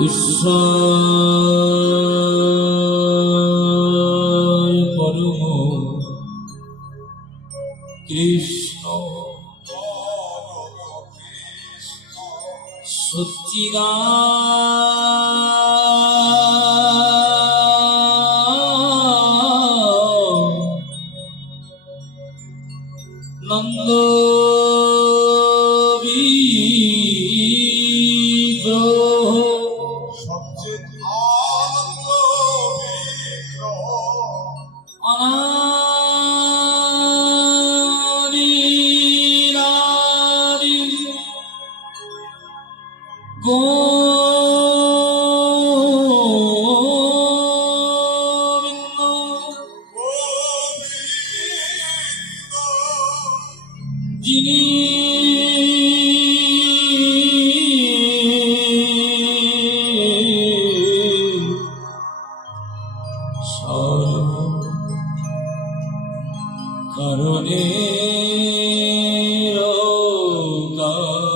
ঈশ্বর পরম কৃষ্ণ সচ্চিদানন্দ বিগ্রহ অনাদি গোবিন্দ যিনি সর্ব কারণের কারণ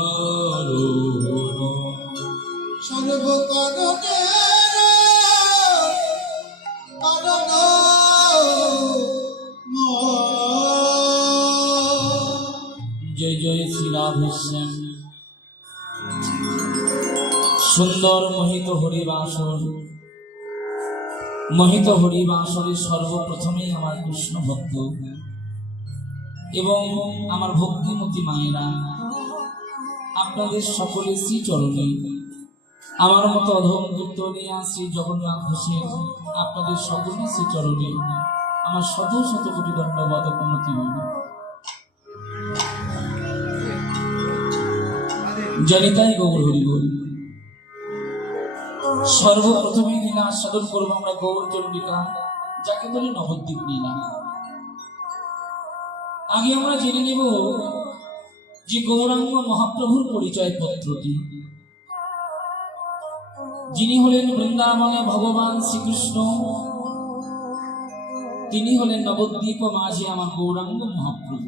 জয় জয় শ্রী রাধেশ্যাম। সুন্দর মোহিত হরিবাসর, মোহিত হরিবাসরে সর্বপ্রথমেই আমার কৃষ্ণ ভক্ত এবং আমার ভক্তিমতী মায়েরা আপনাদের সকলে শ্রী চরণে আমার মতো অধম কীর্তনিয়া শ্রী জগন্নাথ ঘোষের আপনাদের সকলে শ্রী চরণে আমার শত শত কোটি দণ্ডবত প্রণতি হইল। জনিতাই গৌর হরি বল। সর্বপ্রথমে লীলা আস্বাদন করবো আমরা গৌর চন্ডিকা, যাকে বলে নবদ্বীপ লীলা। আগে আমরা জেনে নেব যে গৌরাঙ্গ মহাপ্রভুর পরিচয় পত্রটি। যিনি হলেন বৃন্দাবনে ভগবান শ্রীকৃষ্ণ, তিনি হলেন নবদ্বীপ মাঝে আমার গৌরাঙ্গ মহাপ্রভু।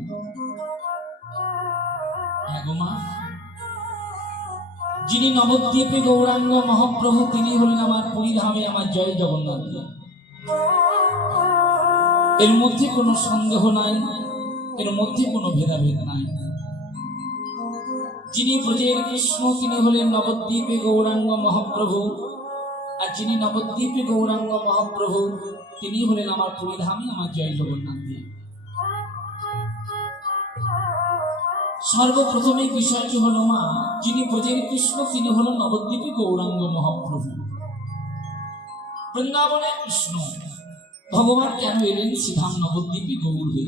যিনি নবদ্বীপে গৌরাঙ্গ মহাপ্রভু, তিনি হলেন আমার পুরীধামে আমার জয় জগন্নাথ। এর মধ্যে কোনো সন্দেহ নাই, এর মধ্যে কোনো ভেদাভেদ নাই। যিনি ব্রজের কৃষ্ণ, তিনি হলেন নবদ্বীপে গৌরাঙ্গ মহাপ্রভু, আর যিনি নবদ্বীপে গৌরাঙ্গ মহাপ্রভু, তিনি হলেন আমার পুরীধামে আমার জয় জগন্নাথ। সর্বপ্রথমে বিষয়টি হলো মা, যিনি ব্রজের কৃষ্ণ, তিনি হলেন নবদ্বীপে গৌরাঙ্গ মহাপ্রভু। বৃন্দাবনে কৃষ্ণ, ভগবান কেন এলেন শ্রীধাম নবদ্বীপে গৌর হয়ে?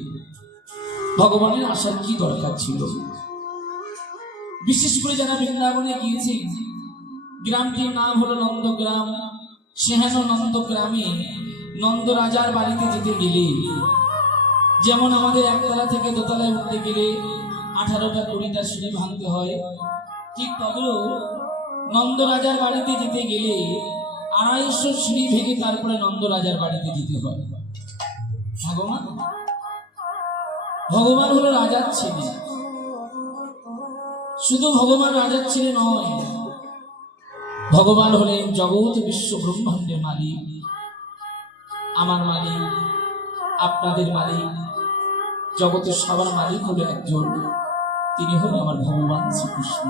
ভগবানের আসার কি দরকার ছিল? বিশেষ করে যারা বৃন্দাবনে গিয়েছে, গ্রামটির নাম হলো নন্দগ্রাম। সেহেন নন্দগ্রামে নন্দ রাজার বাড়িতে যেতে গেলে যেমন আমাদের একতলা থেকে দোতলায় উঠতে গেলে 18টা 20টা সিঁড়ি ভাঙতে হয়, ঠিক তবেও নন্দ রাজার বাড়িতে যেতে গেলে 250 সিঁড়ি ভেঙে তারপরে নন্দ রাজার বাড়িতে যেতে হয়। ভগবান হলো রাজার ছেলে। শুধু ভগবান রাজার ছেলে নয়, ভগবান হলেন জগৎ বিশ্ব ব্রহ্মাণ্ডের মালিক, আমার মালিক, আপনাদের মালিক, জগতের সবার মালিক হলেন একজন, তিনি হলেন আমার ভগবান শ্রীকৃষ্ণ।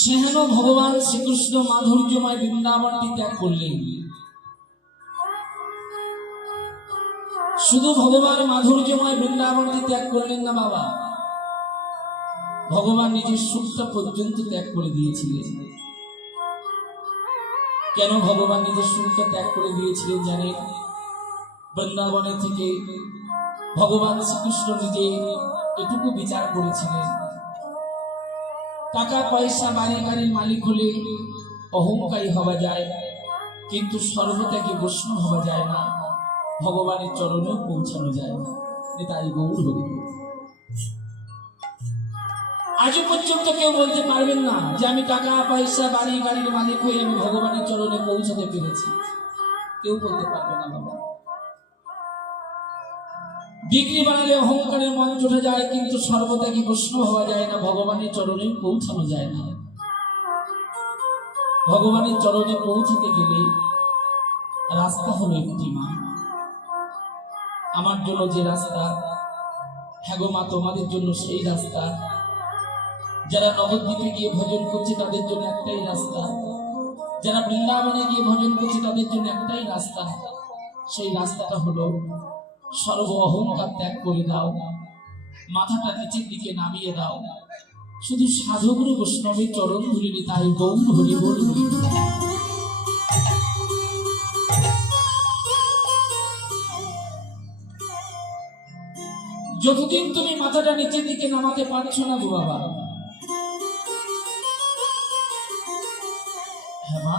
সেহেন ভগবান শ্রীকৃষ্ণ মাধুর্যময় বৃন্দাবনটি ত্যাগ করলেন। শুধু ভগবান মাধুর্যময় বৃন্দাবনটি ত্যাগ করলেন না বাবা, ভগবান নিজের সুখটা পর্যন্ত ত্যাগ করে দিয়েছিলেন। কেন ভগবান নিজের সুখটা ত্যাগ করে দিয়েছিলেন জানেন? বৃন্দাবনে থেকে ভগবান শ্রীকৃষ্ণ নিজে এটুকু বিচার করেছিলেন, টাকা পয়সা বাড়ি গাড়ির মালিক হলে অহংকারী হওয়া যায়, কিন্তু সর্বত্যাগী বৈষ্ণব হওয়া যায় না, ভগবানের চরণেও পৌঁছানো যায় না। তাই গৌর হরি। আজও পর্যন্ত কেউ বলতে পারবেন না যে আমি টাকা পয়সা বাড়ি গাড়ির মালিক হয়ে আমি ভগবানের চরণে পৌঁছাতে পেরেছি। কেউ বলতে পারবে না বাবা। ডিগ্রি বানালে অহংকারের মঞ্চ ওঠা যায়, কিন্তু সর্বত্যাগী বৈষ্ণব হওয়া যায় না, ভগবানের চরণে পৌঁছানো যায় না। ভগবানের চরণে পৌঁছতে গেলে রাস্তা হলো একটি মা। আমার জন্য যে রাস্তা, হ্যাঁ গো মা, তোমাদের জন্য সেই রাস্তা। যারা নবদ্বীপে গিয়ে ভজন করছে তাদের জন্য একটাই রাস্তা, যারা বৃন্দাবনে গিয়ে ভজন করছে তাদের জন্য একটাই রাস্তা। সেই রাস্তাটা হলো সর্ব অহংকার ত্যাগ করে দাও, মাথাটা নিচের দিকে নামিয়ে দাও, শুধু সাধুগুরু বৈষ্ণবের চরণ ধরে তাই গৌর হরি বল। যতদিন তুমি মাথাটা নিচের দিকে নামাতে পারছো না গো বাবা, হ্যাঁ মা,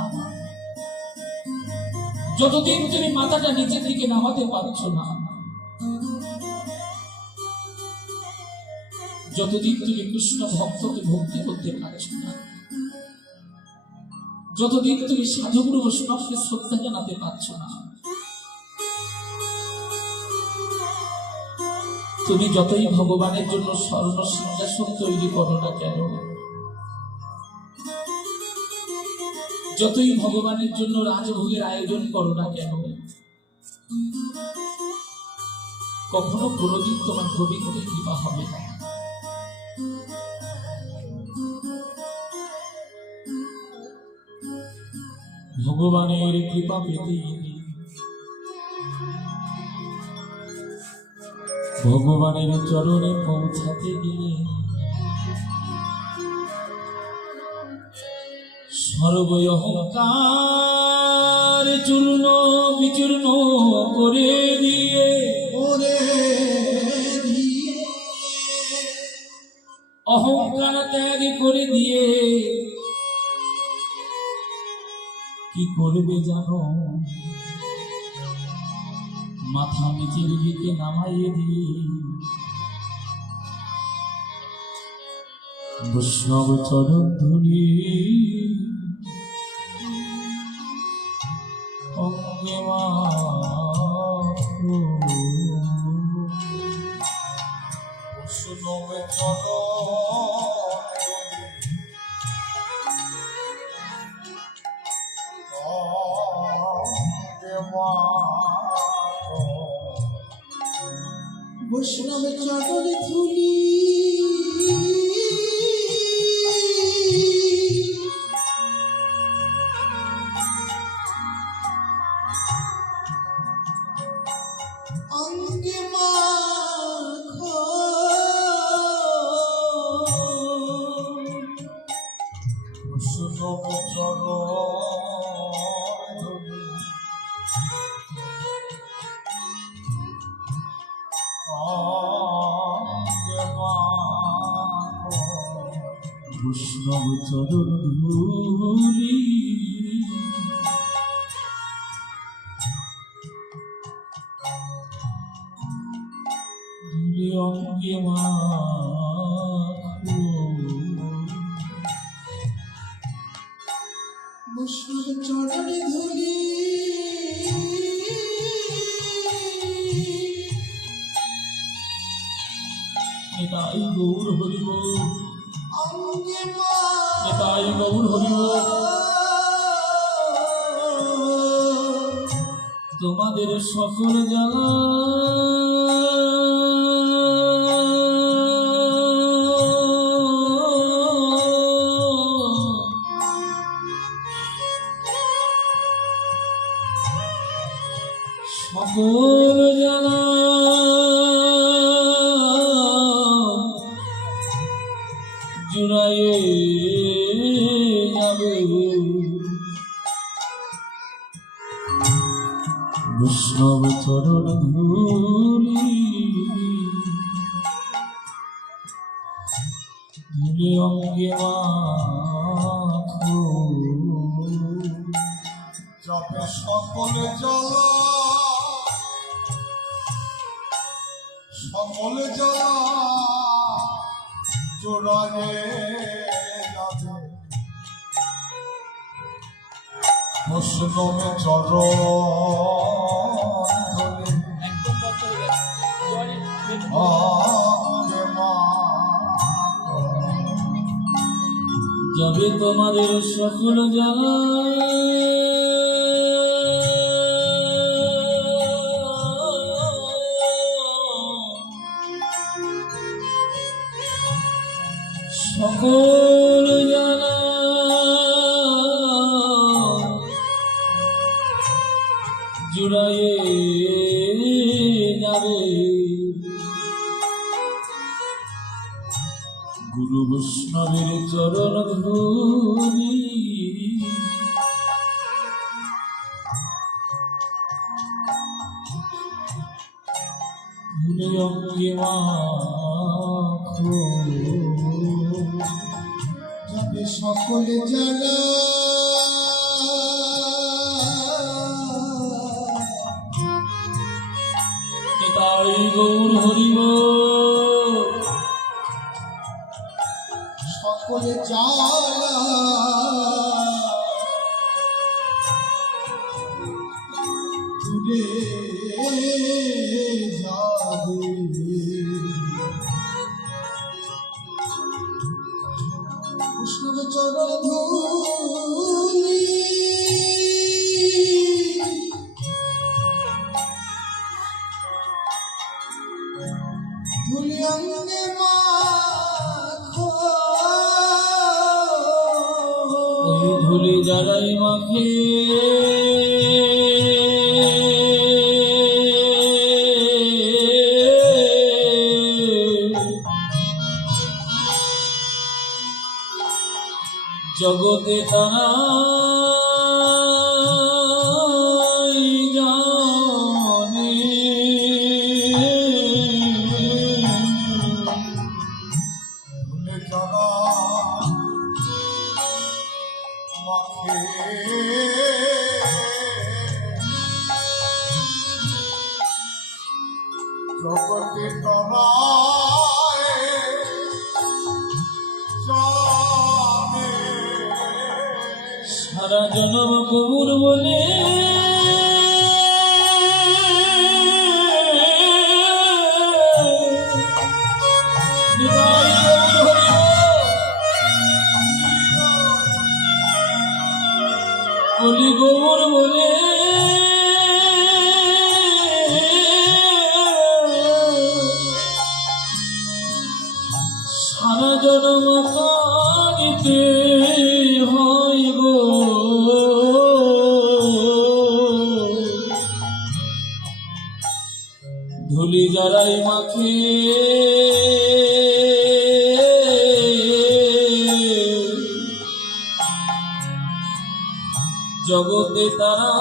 যতদিন তুমি মাথাটা নিচের দিকে নামাতে পারছো না, যতদিন তুমি কৃষ্ণ ভক্তকে ভক্তি করতে পারছো না, যতদিন তুমি সাধুগুরু বৈষ্ণবকে শ্রদ্ধা জানাতে পারছো না, তুমি যতই ভগবানের জন্য স্বর্ণ সিংহাসন তৈরি করো না কেন, যতই ভগবানের জন্য রাজভোগের আয়োজন করো না কেন, কখনো কোনোদিন তোমার পবিত্র কৃপা হবে না। ভগবানের কৃপা পেতে, ভগবানের চরণে পৌঁছাতে গেলে সর্বই অহংকার চূর্ণ বিচূর্ণ করে দিয়ে, অহংকার ত্যাগ করে দিয়ে কি করবে জানো, মাথা নিচের দিকে নামাইয়ে দিয়ে বৈষ্ণব চরণ ধুলি অঙ্গে মাখো, বৈষ্ণব বৈষ্ণব চরণ ধুলি অঙ্গে মাখো, বৈষ্ণব চরণ বৈষ্ণব চরণ ধুলি ধুলি অঙ্গে মাখো, বৈষ্ণব চরণ ধুলি নিতাই গৌর হরি বল, অঙ্গে নিতাই গৌর হরি বল। তোমাদের সকল জ্বালা সকল জ্বালা জুড়াইয়ে যাবে, বৈষ্ণব চরণ ধুলি ধুলি অঙ্গে মাখো, জপে সকলে জ্বালা, সকলে জ্বালা জোড়ায়ে যাবে, বৈষ্ণব চরণ ধুলি একদম বন্ধ হয়ে গেছে। অঙ্গে মাখো। যাবে তোমাদের সকল জ্বালা সকল জ্বালা জুড়াইয়ে যাবে গুরু বৈষ্ণবের চরণ ধূলি ধুলি অঙ্গে মাখো। যাবে সকলে জ্বালা তাই গৌর হরিব সকলে জ্বালা দূরে যাবে কৃষ্ণের চরণ ধূলি ধূলি অঙ্গে মাখো। ওই ধুলি যারাই মাখে জগতে তারা জানে ভুলে যারা মাখে জগতে তরায় জানে। সারা জনম কবুর বলে নিতাই গৌর হরিব বলি গৌর বলে সারা জনম কাঁদিতে হয় গো ধুলি যারাই মাখে জগতে তারা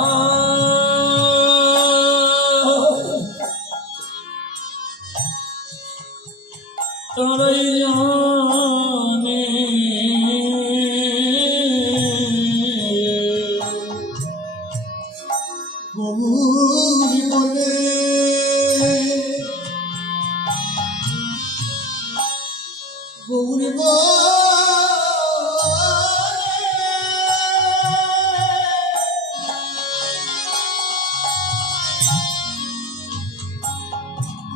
তারাই জানে গৌরী বলে গৌরী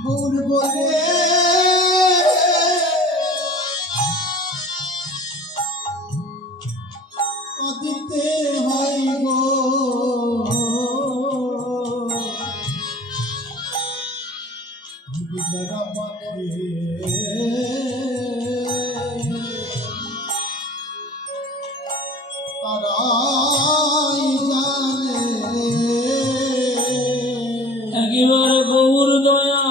গৌরী বলে দিতে হয় গো যারা মাখে তারাই জানে। একেবারে গৌর দয়া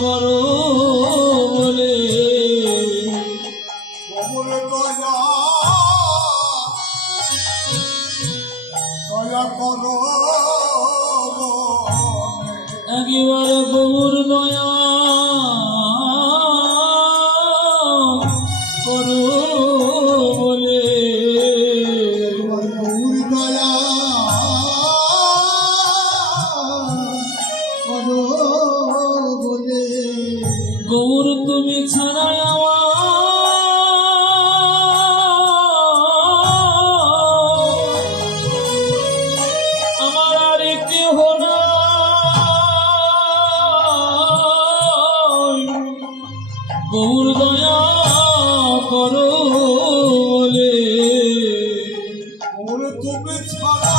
করো বলে কবুল দয়া করো একেবারে গৌর দয়া করো বলে গৌর দয়া করো বলে গৌর তুমি ছাড়া আমার আর কেহ না গৌর দয়া করো বলে ওরে তুমি ছাড়া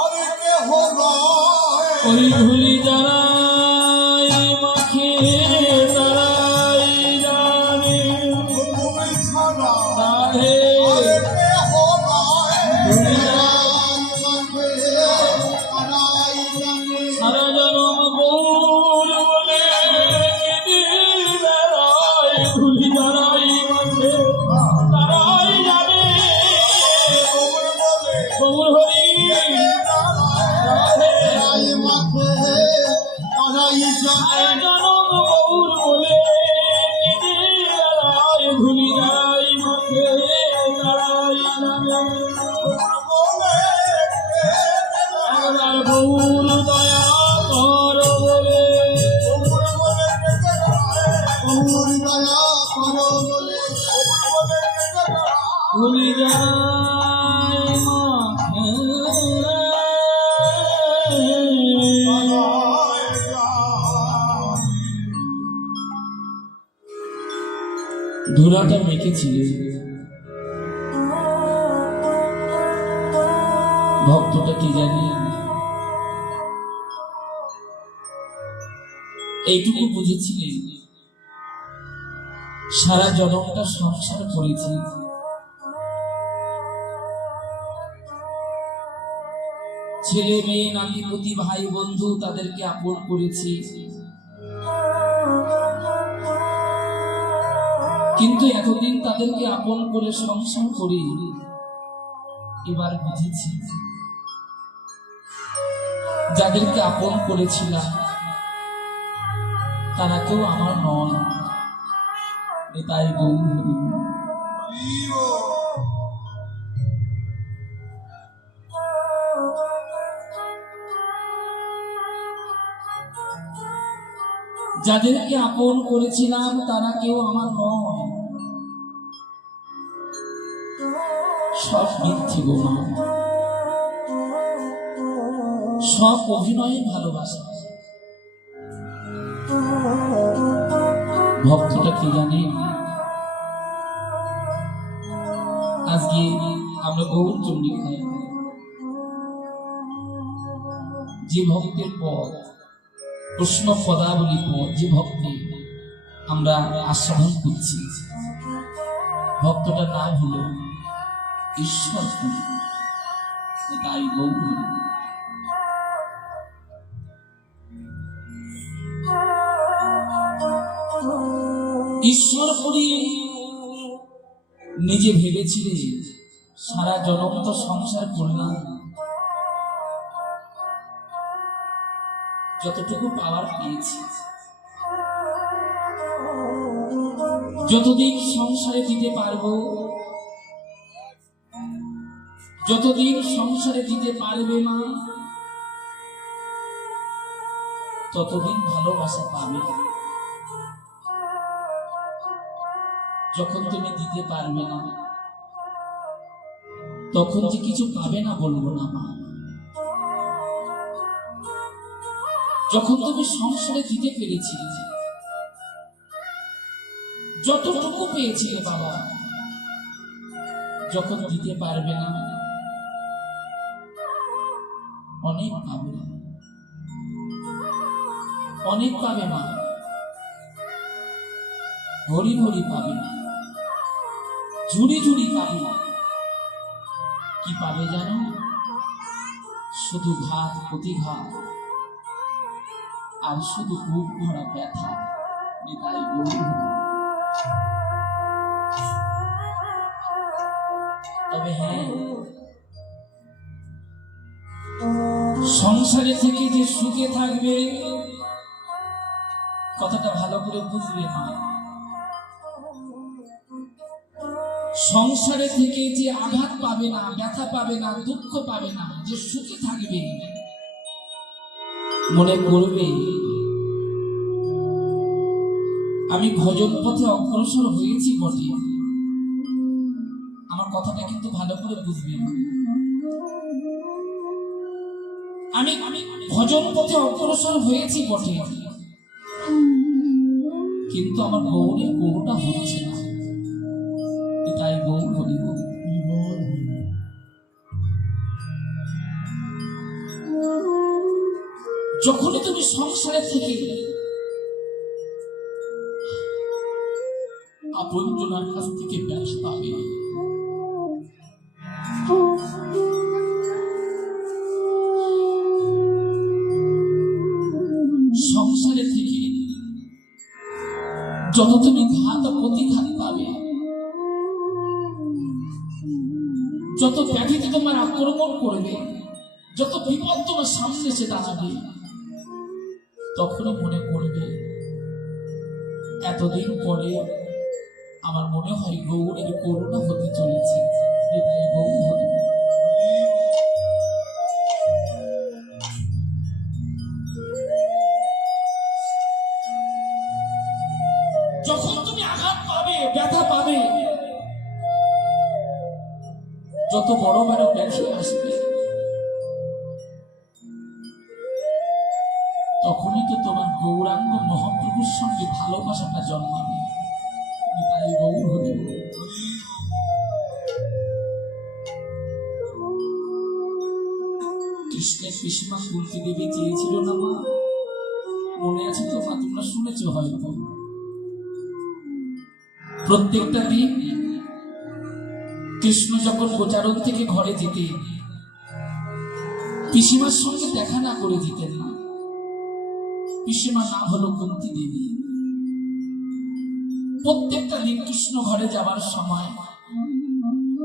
আর কেহ নয়। ওই ধুলি যারাই মাখে তারাই জানে তুমি ছাড়া তারে আর কেহ নয়। ধুলি আমাকে তারাই জানে। সারা জনম গৌর বলে কেঁদে বেড়ায় ধুলি যারাই মাখে তারাই জানে গৌর বলে গৌর হরি রাধে তারাই মাকে তারাই জানে। সারা জনম গৌর বলে কেঁদে বেড়ায় ধুলি যারাই মাখে তারাই জানে বলে একবার গৌর দয়া কর বলে গৌর বলে কেটে যায়। গৌর দয়া করো বলে গৌর বলে কেটে যায়। ভুলি যায় মাখে ধুলাটা মেখেছিল ভক্তটা কি জানি এইটুকু বুঝেছিলেন সারা জনমটা সংসার করেছি ছেলে মেয়ে নাতিপুতি ভাই বন্ধু তাদেরকে আপন করেছি কিন্তু এতদিন তাদেরকে আপন করে সংসার করি এবার বুঝেছি যাদেরকে আপন করেছিলাম তারা কেউ আমার নয় তাই গৌর হরি যাদেরকে আপন করেছিলাম তারা কেউ আমার নয় সব মিথ্যে গো মা সব অভিনয়ে ভালোবাসা ভক্তটা কি জানে আজকে আমরা গৌর চণ্ডী খাই যে ভক্তের পথ প্রশ্ন পদাবলী পথ যে ভক্তি আমরা আস্বাদন করছি ভক্তটার নাম হলো ঈশ্বরপুরী তাই গৌর ঈশ্বরপুরী নিজে ভেবেছিলে সারা জনম তো সংসার করলাম যতটুকু পাওয়ার পেয়েছি যতদিন সংসারে দিতে পারবো যতদিন সংসারে দিতে পারবে মা ততদিন ভালোবাসা পাবে যখন তুমি দিতে পারবে না তখন যে কিছু পাবে না বলবো না মা যখন তুমি সংসারে দিতে পেরেছিলে যতটুকু পেয়েছিলে বাবা যখন দিতে পারবে না অনেক পাবে অনেক পাবে মা ভরি ভরি পাবে না ঝুড়ি ঝুড়ি পাবে না কি পাবে জানো শুধু ঘাত প্রতিঘাত আর শুধু বুক ভরা ব্যথা নিতাই গৌর তবে হ্যাঁ সংসারে থেকে যে সুখে থাকবে কথাটা ভালো করে বুঝবে মা সংসারে থেকে যে আঘাত পাবে না ব্যথা পাবে না দুঃখ পাবে না যে সুখে থাকবে মনে করবে আমি ভজন পথে অগ্রসর হয়েছি বটে আমার কথাটা কিন্তু ভালো করে বুঝবে আমি ভজন পথে অগ্রসর হয়েছি বটে কিন্তু আমার গৌরের গৌরটা হচ্ছে না। তাই গৌর হরি বল। যখনই তুমি সংসারে থেকে আপনজনের কাছ থেকে ব্যাস পাবে, সংসারে থেকে যত তুমি ঘাত প্রতিঘাত পাবে, যত ব্যাধিতে তোমার আক্রমণ করবে, যত বিপদ তোমার সামনে এসে দাঁড়াবে, তখনই মনে করবে এতদিন পরে আমার মনে হয় গৌরের করুণা হতে চলেছে। তাই গৌর হতে যখন তুমি আঘাত পাবে, ব্যথা পাবে, যত বড় বড় ব্যাধি আসবে, তখনই তো তোমার গৌরাঙ্গ মহাপ্রভুর সঙ্গে ভালোবাসাটা জন্মাবে। তাই গৌর হতে কৃষ্ণের পিসিমা কুন্তী দেবী চেয়েছিল না মা, মনে আছে তো মা? তোমরা শুনেছ হয়তো। প্রত্যেকটা দিন কৃষ্ণ যখন গোচারণ থেকে ঘরে যেতে, পিসিমার সঙ্গে দেখা না করে যেতেন না। পিসিমার নাম হলো কুন্তী দেবী। প্রত্যেকটা দিন কৃষ্ণ ঘরে যাবার সময়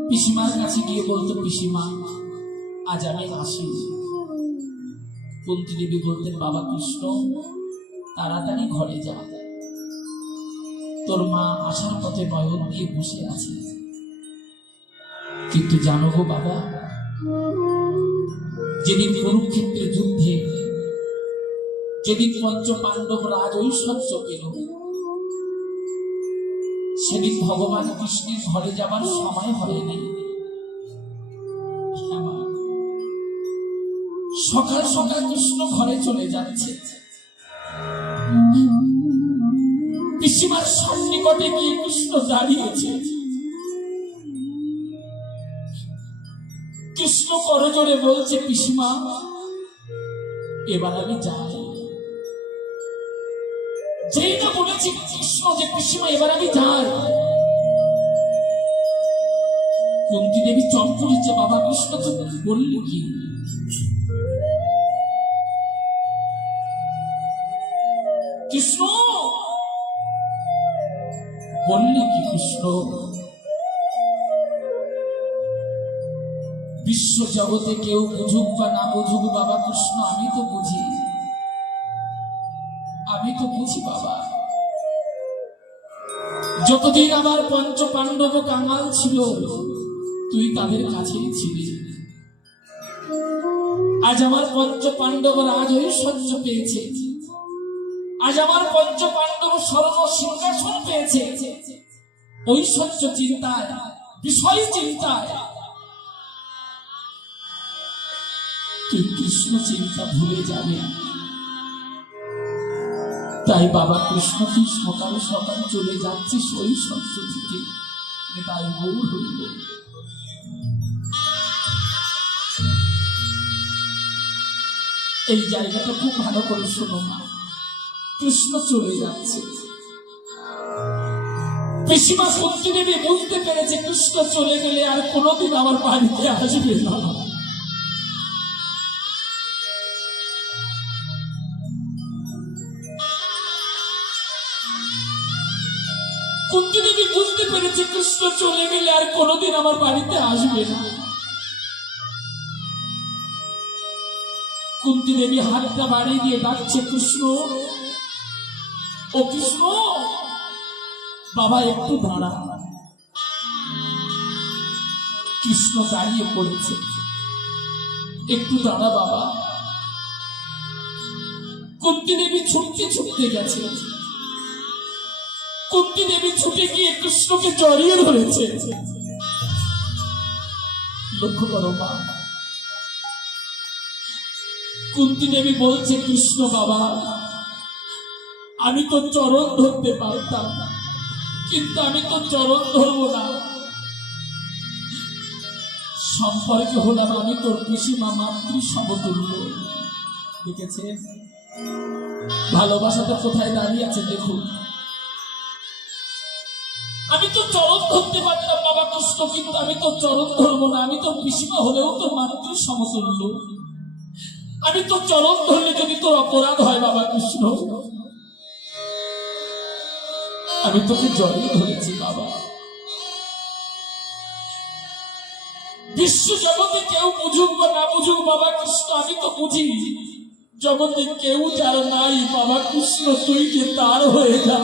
পিসিমার কাছে গিয়ে বলতো, পিসিমা আজ আমি আসি। কুন্তী দেবী বলতেন, বাবা কৃষ্ণ তাড়াতাড়ি ঘরে যা, তোর মা আসার পথে নয়ন দিয়ে বসে আছে। কিন্তু জানো গো বাবা, যেদিন কুরুক্ষেত্রের যুদ্ধে, যেদিন পঞ্চ পাণ্ডব রাজ ঐশ্বর্য পেল, সেদিন ভগবান কৃষ্ণের ঘরে যাবার সময় হয়নি। সকাল সকাল কৃষ্ণ ঘরে চলে যাচ্ছে, পিসিমার সন্নিকটে গিয়ে কৃষ্ণ দাঁড়িয়েছে। কৃষ্ণ করজোরে বলছে, পিসিমা এবার আমি যাই। যেই না বলেছি কৃষ্ণ যে পিসিমা এবার আমি যাই, কুন্তী দেবী চট করেছে, বাবা কৃষ্ণ তো বললি কি? কৃষ্ণ বললি কি? কৃষ্ণ বিশ্ব জগতে কেউ বুঝুক বা না বুঝুক বাবা কৃষ্ণ, আমি তো বুঝি, আমি তো বুঝি বাবা। যতদিন আমার পঞ্চ পাণ্ডব কাঙাল ছিল, তুই তাদের কাছেই ছিলি। আজ আমার পঞ্চ পাণ্ডব রাজ ঐশ্বর্য পেয়েছে, আজ আমার পঞ্চ পাণ্ডব স্বর্ণ সিংহাসন পেয়েছে। ঐশ্বর্য চিন্তায়, বিষয় চিন্তায় তুই কৃষ্ণ চিন্তা ভুলে যাবে। তাই বাবা কৃষ্ণ তুই সকাল সকাল চলে যাচ্ছিস ঐশ্বর্য থেকে। তাই গৌর হইল। এই জায়গাটা খুব ভালো করে শোনো না, কৃষ্ণ চলে যাচ্ছে। পিসিমা কুন্তী দেবী বুঝতে পেরেছে কৃষ্ণ চলে গেলে আর কোনোদিন আমার বাড়িতে আসবে না। কুন্তী দেবী বুঝতে পেরেছে কৃষ্ণ চলে গেলে আর কোনোদিন আমার বাড়িতে আসবে না। কুন্তী দেবী হাতটা বাড়িয়ে দিয়ে ডাকছে, কৃষ্ণ ও কৃষ্ণ, বাবা একটু দাঁড়া। কৃষ্ণ দাঁড়িয়ে পড়েছে, একটু দাঁড়া বাবা। কুন্তী দেবী ছুটতে ছুটতে গেছে, কুন্তী দেবী ছুটে গিয়ে কৃষ্ণকে জড়িয়ে ধরেছে। লক্ষ্য করো মা, কুন্তী দেবী বলছে, কৃষ্ণ বাবা আমি তো চরণ ধরতে পারতাম, কিন্তু আমি তো চরণ ধরবো না। সম্পর্কে হলাম আমি তোর পিসিমা, মাতৃ সমতুল্য। দেখেছে ভালোবাসাটা কোথায় দাঁড়িয়ে আছে দেখুন। আমি তো চরণ ধরতে পারতাম বাবা কৃষ্ণ, কিন্তু আমি তো চরণ ধরবো না। আমি তোর পিসিমা হলেও তোর মাতৃ সমতুল্য। আমি তো চরণ ধরলে যদি তোর অপরাধ হয় বাবা কৃষ্ণ, আমি তোকে জড়িয়ে ধরেছি বাবা। বিশ্ব জগতে কেউ বুঝুক বা না বুঝুক বাবা কৃষ্ণ, আমি তো বুঝি জগতে কেউ যার নাই বাবা কৃষ্ণ, তুই যে তার হয়ে যা।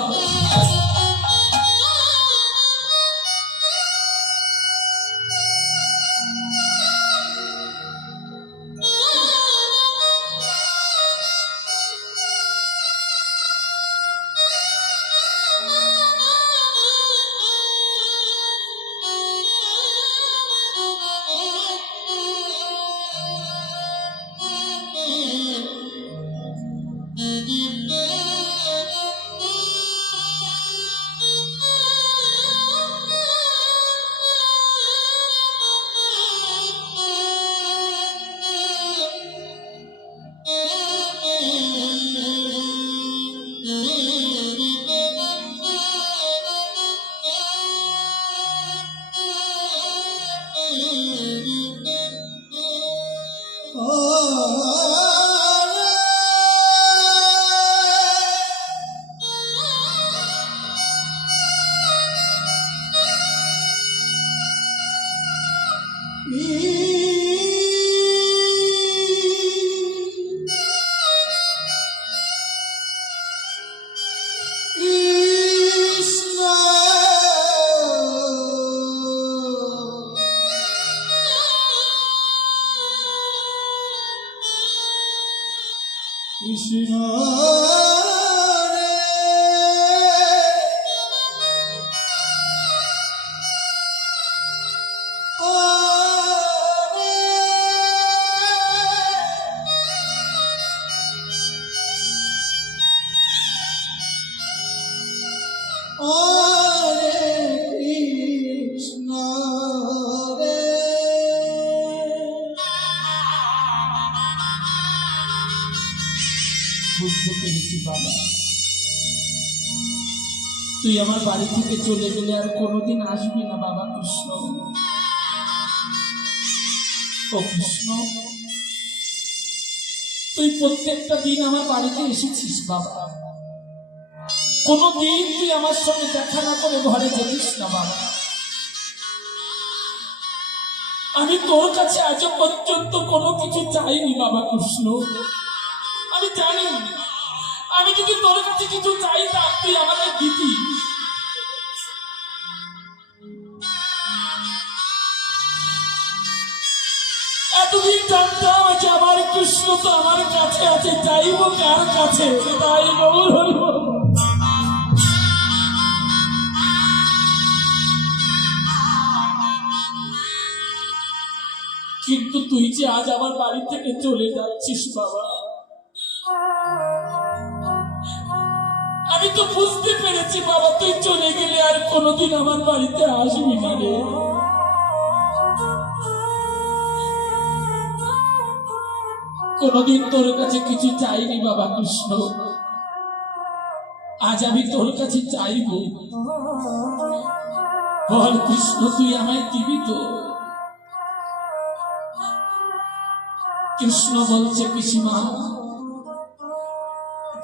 বুঝতে পেরেছি বাবা, তুই আমার বাড়ি থেকে চলে গেলে আর কোনোদিন আসবি না বাবা কৃষ্ণ। ও কৃষ্ণ, তুই প্রত্যেকটা দিন আমার বাড়িতে এসেছিস বাবা, কোনোদিন তুই আমার সঙ্গে দেখা না করে ঘরে যেতিস না বাবা। আমি তোর কাছে আজ পর্যন্ত কোনো কিছু চাইনি বাবা কৃষ্ণ। আমি জানি আমি যদি তোর কাছে কিছু চাইতাম তুই আমাকে দিতি। এতদিন জানতাম যে আমার কৃষ্ণ তো আমার কাছে আছে, চাইবো কার কাছে? তাই গৌর হইব। কিন্তু তুই যে আজ আমার বাড়ি থেকে চলে যাচ্ছিস বাবা, আমি তো বুঝতে পেরেছি বাবা তুই চলে গেলে আর কোনোদিন আমার বাড়িতে আসবি না রে। কোনোদিন তোর কাছে কিছু চাইনি বাবা কৃষ্ণ, আজ আমি তোর কাছে চাইব। বল কৃষ্ণ, তুই আমায় দিবি তো? কৃষ্ণ বলছে, পিসিমা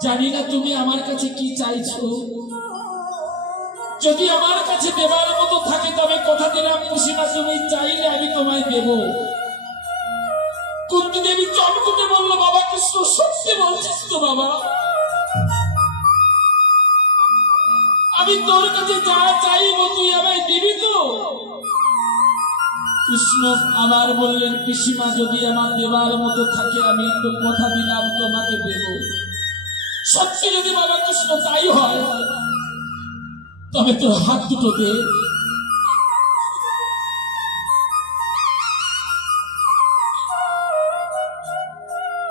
জানি না তুমি আমার কাছে কি চাইছো, যদি আমার কাছে দেবার মতো থাকে তবে কথা দিলাম পিসিমা তুমি চাইলে আমি তোমায় দেব। কুন্তি দেবী চমকুটে বলল, বাবা কৃষ্ণ সত্যি বলছিস তো বাবা? আমি তোর কাছে যা চাইব তুই আমায় দিবি তো? কৃষ্ণ আবার বললেন, পিসিমা যদি আমার দেবার মতো থাকে আমি তো কথা দিলাম তোমাকে দেব। সত্যি যদি বাবা কৃষ্ণ তাই হয় তবে তোর হাত দুটো দে।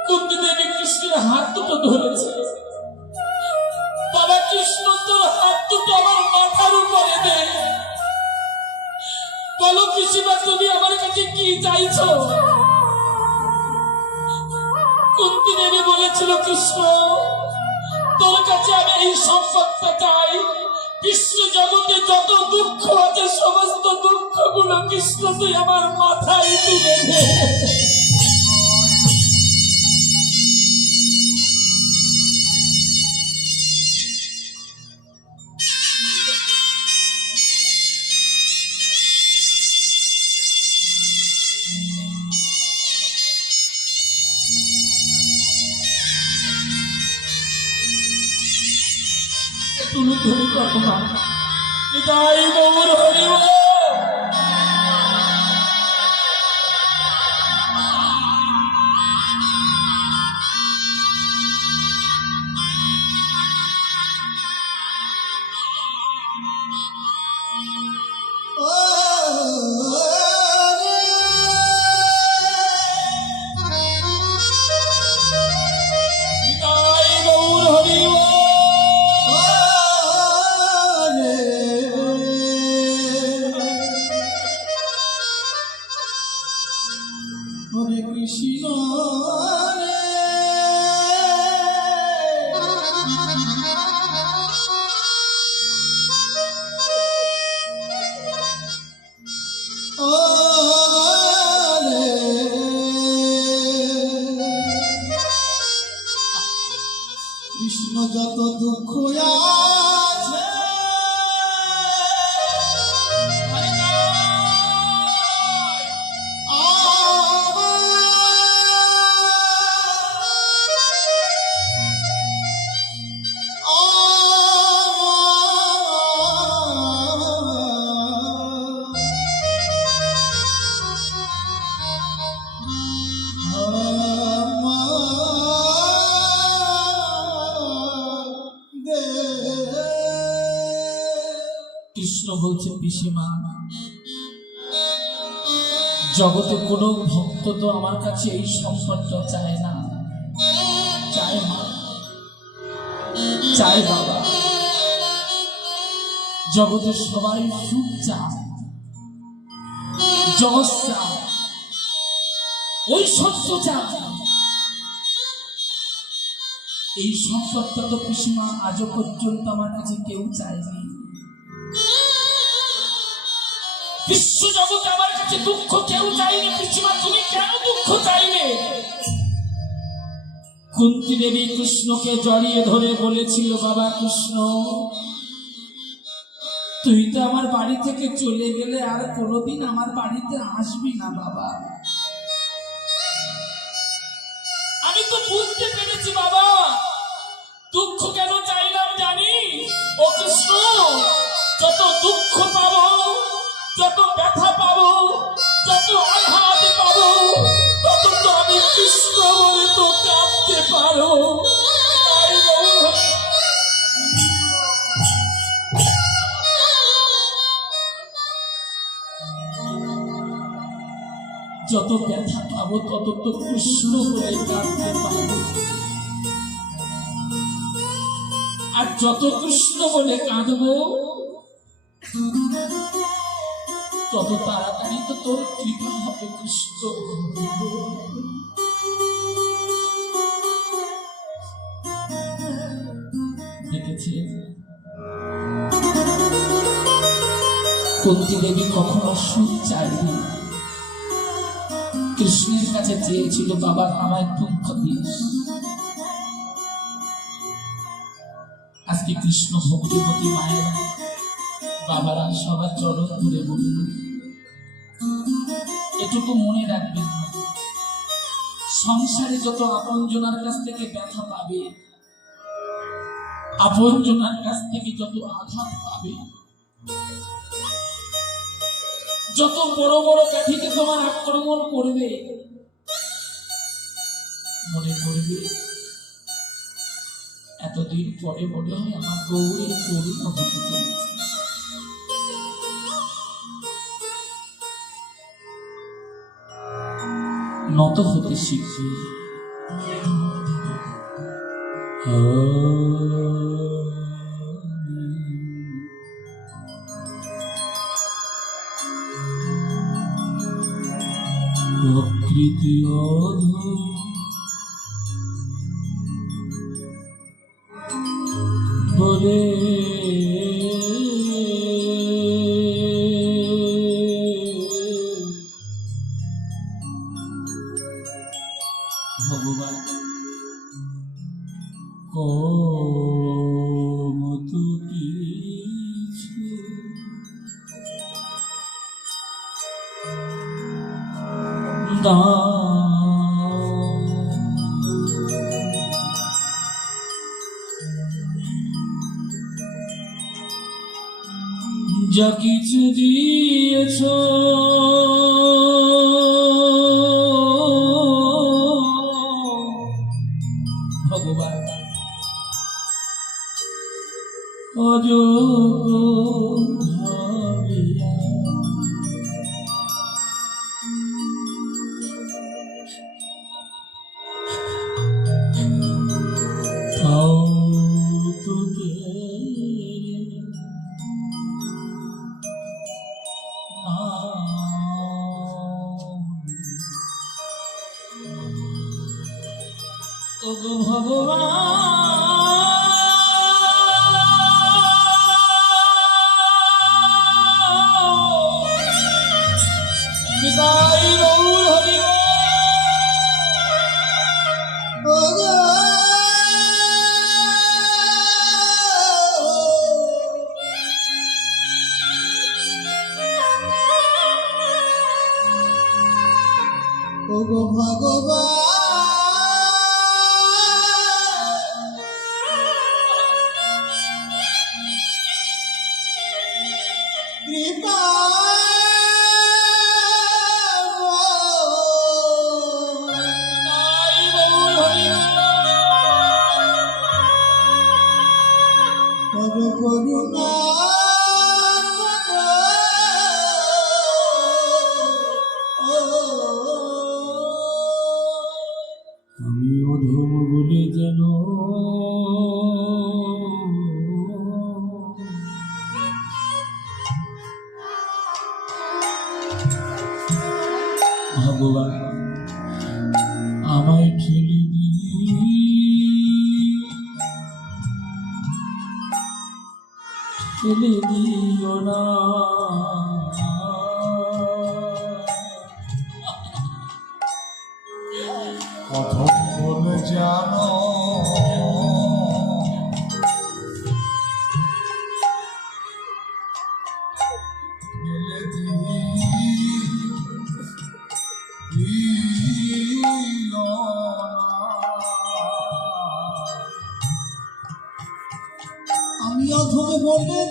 কুন্তি দেবী কৃষ্ণের হাত দুটো ধরেছে, থেকে কি চাইছো? কুন্তী দেবী বলেছিল, কৃষ্ণ তোর কাছে আমি এই সম্পদটা চাই। বিশ্ব জগতে যত দুঃখ আছে সমস্ত দুঃখগুলো কৃষ্ণ তুই আমার মাথায় তুলে দে। তুলে ধরে কথা নিতাই গৌর হরি বল। নিতাই গৌর হরি বল। হরে কৃষ্ণ কৃষ্ণ যত দুঃখ আছে কৃষ্ণ বলছে, পিসিমা জগতে কোনো ভক্ত তো আমার কাছে এই সম্পদটা চায় না, চায় মা, চায় বাবা। জগতের সবাই সুখ চায়, যশ চায়, ঐশ্বর্য চায়। এই সম্পদটা তো পিসিমা আজও পর্যন্ত আমার কাছে কেউ চায়নি। বিশ্ব জগতে আমার কাছে দুঃখ কেউ চাইনি। পিসিমা তুমি কেন দুঃখ চাইলে? কুন্তী দেবী কৃষ্ণকে জড়িয়ে ধরে বলেছিল, বাবা কৃষ্ণ তুই তো আমার বাড়ি থেকে চলে গেলে আর কোনোদিন আমার বাড়িতে আসবি না বাবা। আমি তো বুঝতে পেরেছি বাবা, দুঃখ কেন চাইলাম জানি? ও কৃষ্ণ, যত দুঃখ পাবো, যত ব্যথা পাবো, যত আঘাত পাবো, তত তো আমি কৃষ্ণ বলে তো কাঁদতে পারো। তাই গৌর যত ব্যথা পাবো তত তো কৃষ্ণ বলে কাঁদতে পারবো। আর যত কৃষ্ণ বলে কাঁদবো তত তাড়াতাড়ি তো তোর কৃপা হবে কৃষ্ণ। দেখেছে কুন্তী দেবী কখনো সুখ চায়নি, কৃষ্ণের কাছে চেয়েছিল, বাবা আমায় দুঃখ দিস। আজকে কৃষ্ণ ভক্তিমতী মায়ের বাবারা সবার চরণ ধরে বলল, এটুকু মনে রাখবেন, সংসারে যত আপনজনার কাছ থেকে ব্যথা পাবে, আপনজনার কাছ থেকে যত আঘাত পাবে, যত বড় বড় ব্যাধিতে তোমার আক্রমণ করবে, মনে করবে এতদিন পরে মনে হয় আমার গৌরের করুণা হতে চলেছে। নত হতে শিখবে। তৃতীয় বলে ভগবান কত কিছু যা কিছু দিয়েছ ভগবান অযোগ্য ভাবিয়া তাও তোকে ওগো ভগবান বিদায় গৌর হরি ওগো ভগবান কৃপা করুণা আমি অধম বলে যেন ভগবান আমায় ঠেলে দিও না প্রথম বলে জানো ফেলে দিও না। আমি অধম বলে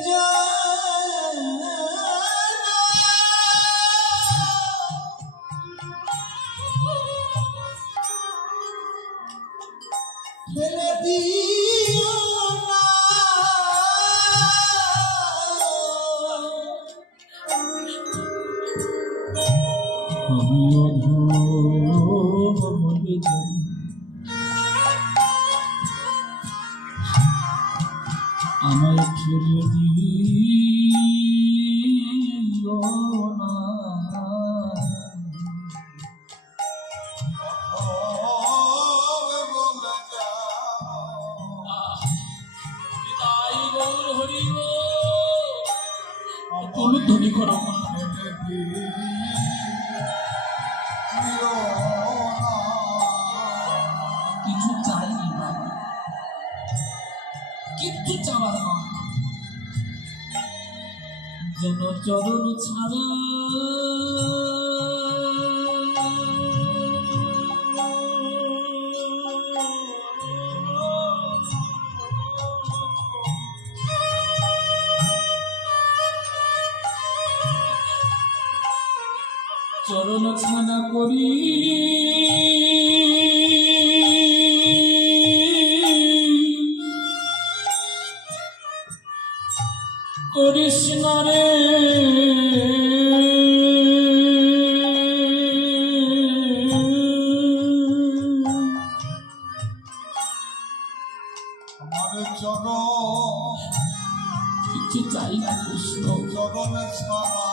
ফেলে দিও না। আমি অধম বলে যেন আমায় ঠেলে দিও না ধ্বনি করো কিছু চাইনি বাবা, কিচ্ছু চাওয়ার নয়, যেন চরণ ছাড়া চরণ ছাড়া করি করিস না রে আমার চরণ কিছু চাই না কৃষ্ণ, চরণে ছাড়া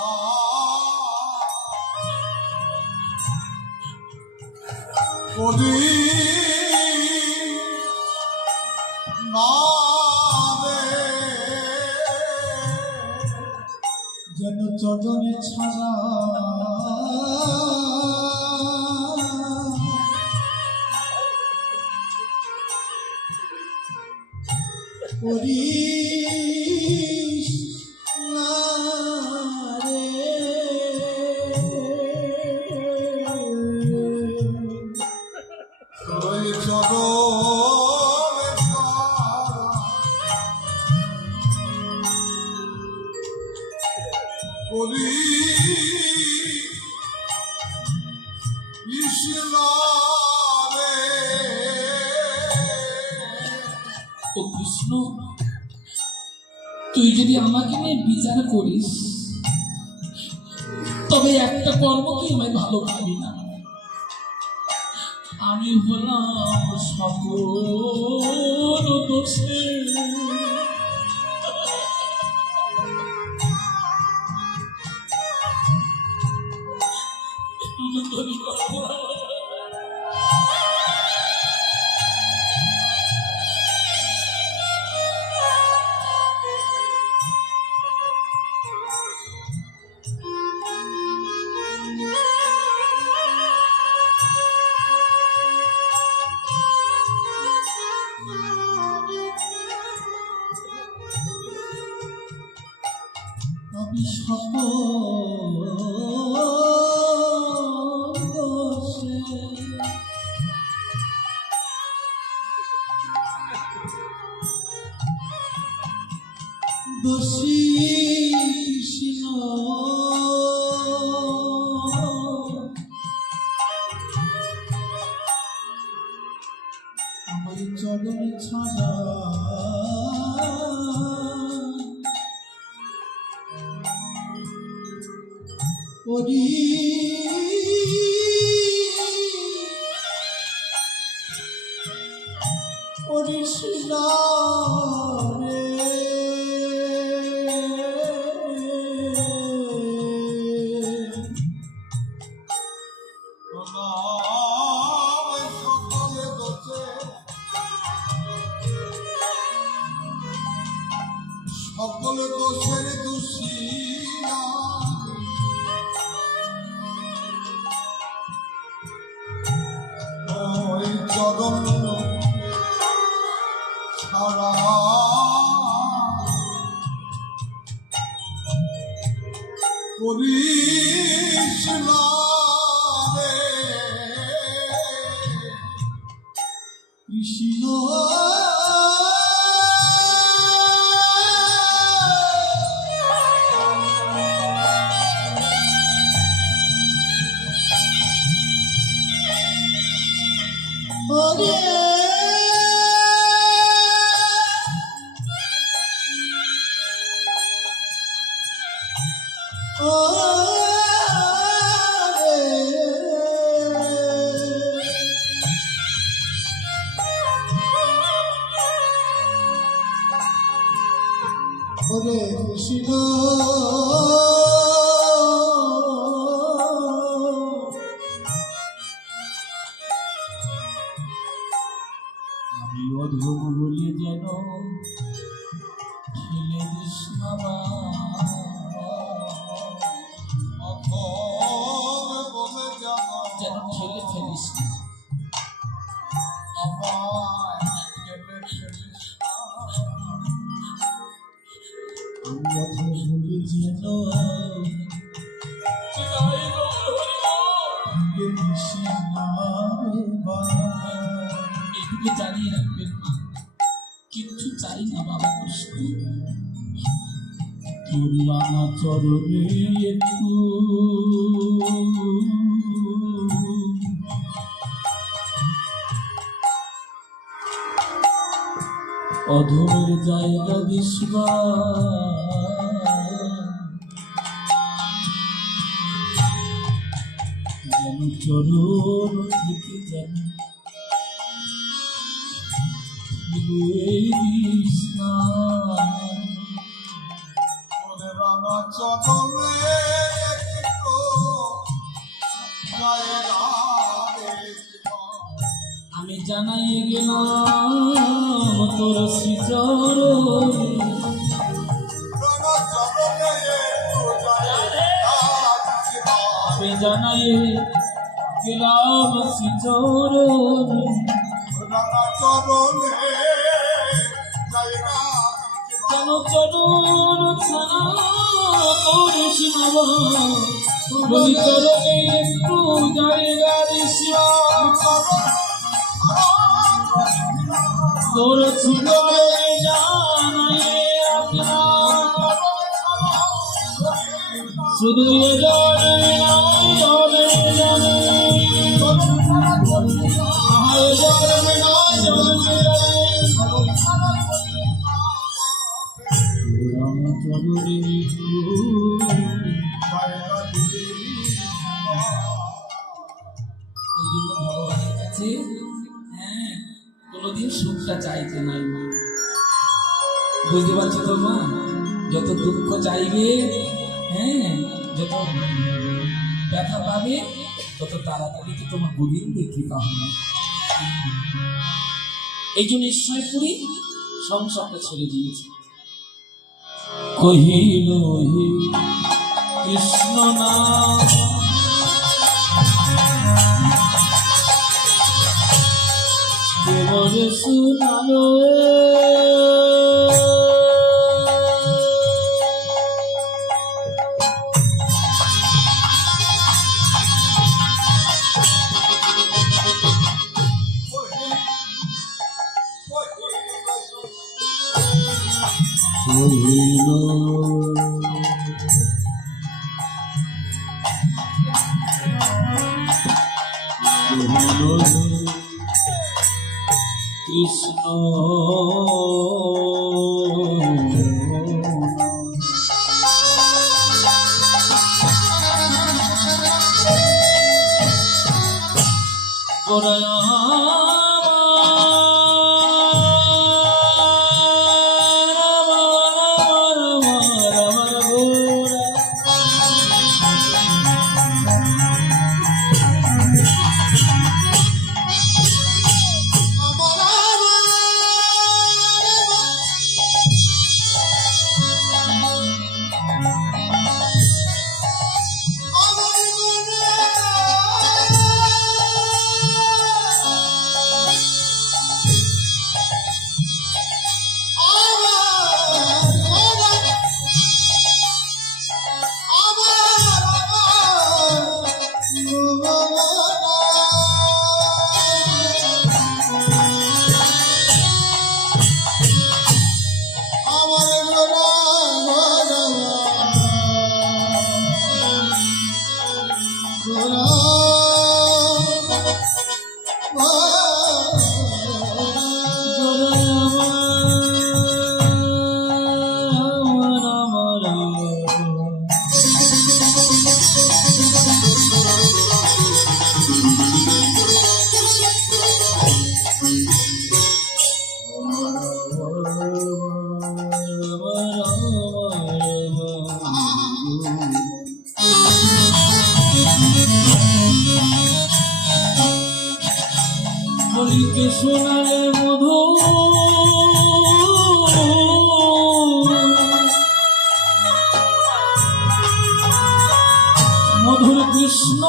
করি নামে যেন চজনে ছাড়া করিস না রে। ওই চরণে ছাড়া করিস না রে। ও কৃষ্ণ, তুই যদি আমাকে নিয়ে বিচার করিস তবে একটা কর্ম তুই আমায় ভালো পাবি না। আমি হলাম সকল দোষে আমি সকল দোষে দোষী কৃষ্ণ, আমার চরণ ছাড়া করিস না রে। সকলে দোষে সকলে দোষের দোষী না। ওই চরণ ছাড়া করিস না রে। কৃষ্ণ ওরে ওরে কৃষ্ণ আমি অধম বলে যেন ফেলে দিস না মা। অধম বলে যেন ঠেলে ফেলিস না। আমি অধম বলে যেন ফেলে দিস না রে বাবা। এটুকু জানিয়ে রাখবেন মা, কিচ্ছু চাই না বাবা কৃষ্ণ। তোর রাঙা চরণে একটু অধমের জায়গা দিসবা, যেন চরণ থেকে যেন দিস না। রাঙা চরণে একটু জায়গা দিস। গেলাম তোর শ্রীচরণে জানাই গেলাম শ্রীচরণে কেন চরণ ছাড়া করিস না বলি চরণে একটু জায়গা দিস তোর শ্রীচরণে জানাই শুধু এ জন্মে নয় জন্মে জন্মে জন্মে নয় জন্মে রামচন্দ্রে এই জন্য ভগবানের কাছে কোনোদিন সুখটা চাইতে নাই মা। বুঝতে পারছো তো মা? যত দুঃখ চাইবে, যত ব্যথা পাবে, তত তাড়াতাড়ি তো তোমার গোবিন্দের কৃপা হবে। এই জন্য ঈশ্বরপুরী সংসারটা ছেড়ে দিয়েছে। কহিল কৃষ্ণ নাম দেবরে শুনালো কৃষ্ণ বলিকে শোনালে মধু মধুর কৃষ্ণ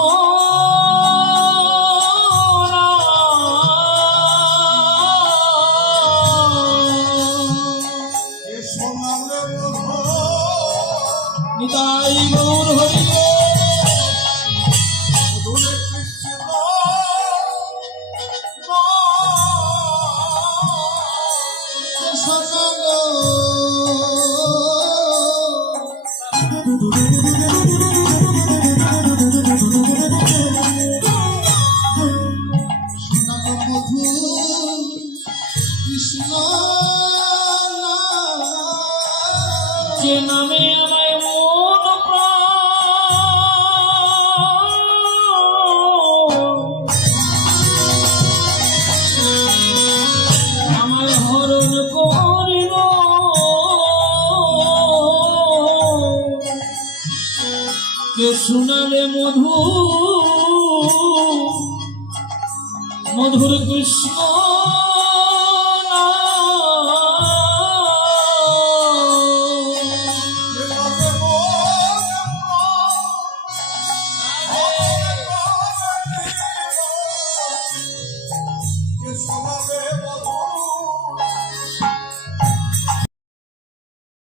নিতাই গৌর হরি যে নামে আমায় মন আমায় হরণ করিল কে শুনালে মধু মধুর কৃষ্ণ